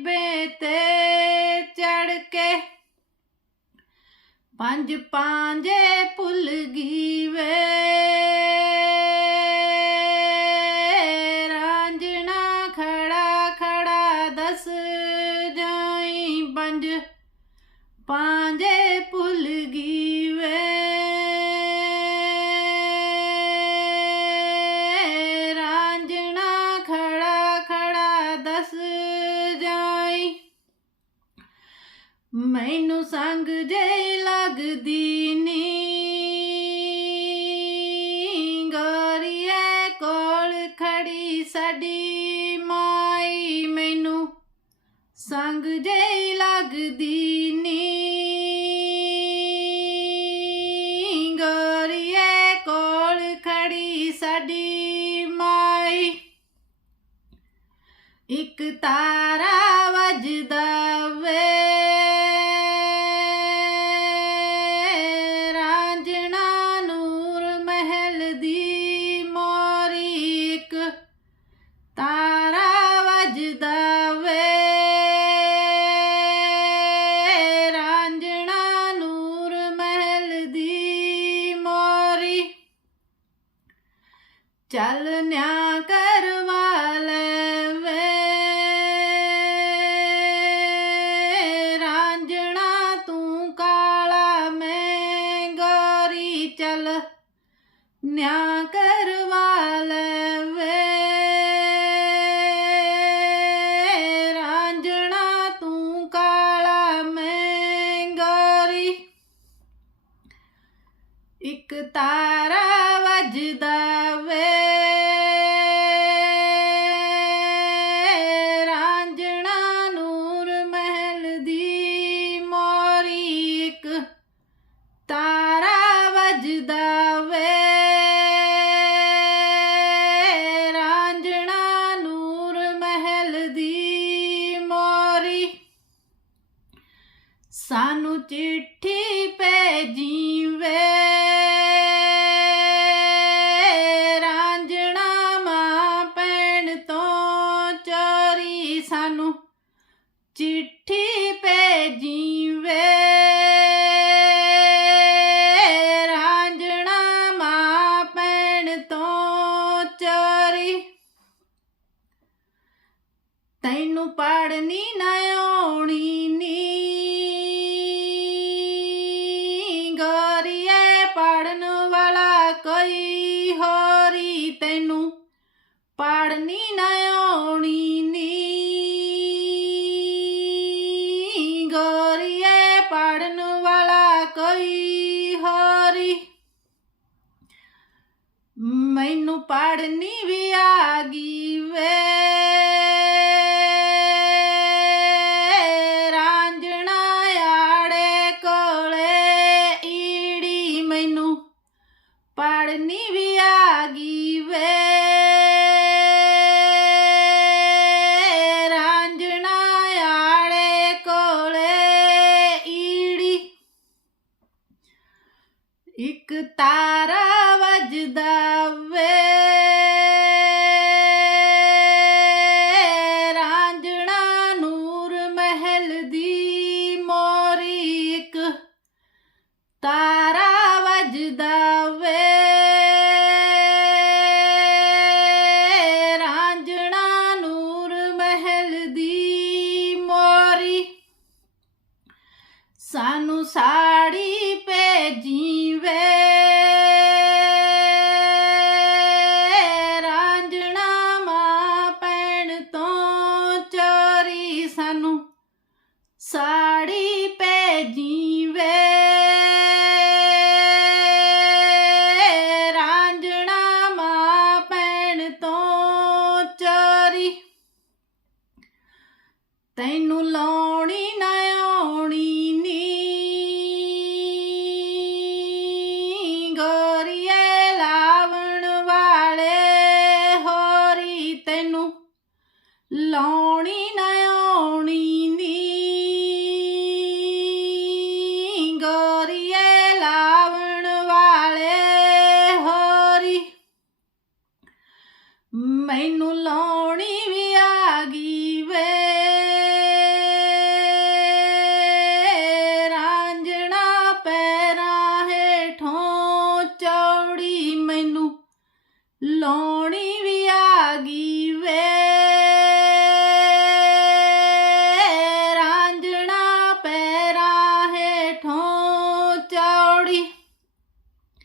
ਟਿੱਬੇ ਤੇ ਚੜ ਕੇ ਪੰਜ ਪਾਂਜੇ ਭੁੱਲ ਗਈ ਮੈਨੂੰ ਸੰਗ ਜੇ ਲੱਗਦੀ ਨੀ ਗੋਰੀਏ ਕੋਲ ਖੜੀ ਸਾਡੀ ਮਾਈ, ਮੈਨੂੰ ਸੰਗ ਜੇ ਲੱਗਦੀ ਨੀ ਗੋਰੀਏ ਕੋਲ ਖੜੀ ਸਾਡੀ ਮਾਈ। ਇੱਕ ਤਾਰਾ ਵੱਜਦਾ ਚੱਲ ਨਿਆ ਕਰਵਾ ਲੈ ਰਾਂਝਣਾ ਤੂੰ ਕਾਲਾ ਮੈਂ ਗੋਰੀ ਚੱਲ ਨਿਆ ਕਰਵਾ ਲੈ ਰਾਂਝਣਾ ਤੂੰ ਕਾਲਾ ਮੈਂ ਗੋਰੀ ਇੱਕ ਤਾਰਾ ਵੱਜਦਾ ਚਿੱਠੀ ਭੇਜੀ ਵੇ ਰਾਂਝਣਾ ਮਾਂ ਭੈਣ ਤੋਂ ਚੋਰੀ ਸਾਨੂੰ ਚਿੱਠੀ ਭੇਜੀ ਵੇ ਰਾਂਝਣਾ ਮਾਂ ਭੈਣ ਤੋਂ ਚੋਰੀ ਤੈਨੂੰ ਪੜਨੀ ਨਾ ਆਉਣੀ ਨੀ। ਮੈਨੂੰ ਪੜਨੀ ਵੀ ਆ ਗਈ ਵੇ। ਇੱਕ ਤਾਰਾ ਵੱਜਦਾ ਵੇ। ਤੈਨੂੰ ਲਾਉਣੀ ਨਾ ਆਉਣੀ ਨੀ। ਗੋਰੀਏ ਲਾਵਣ ਵਾਲੇ ਹੋਰੀ ਤੈਨੂੰ ਲਾਉਣੀ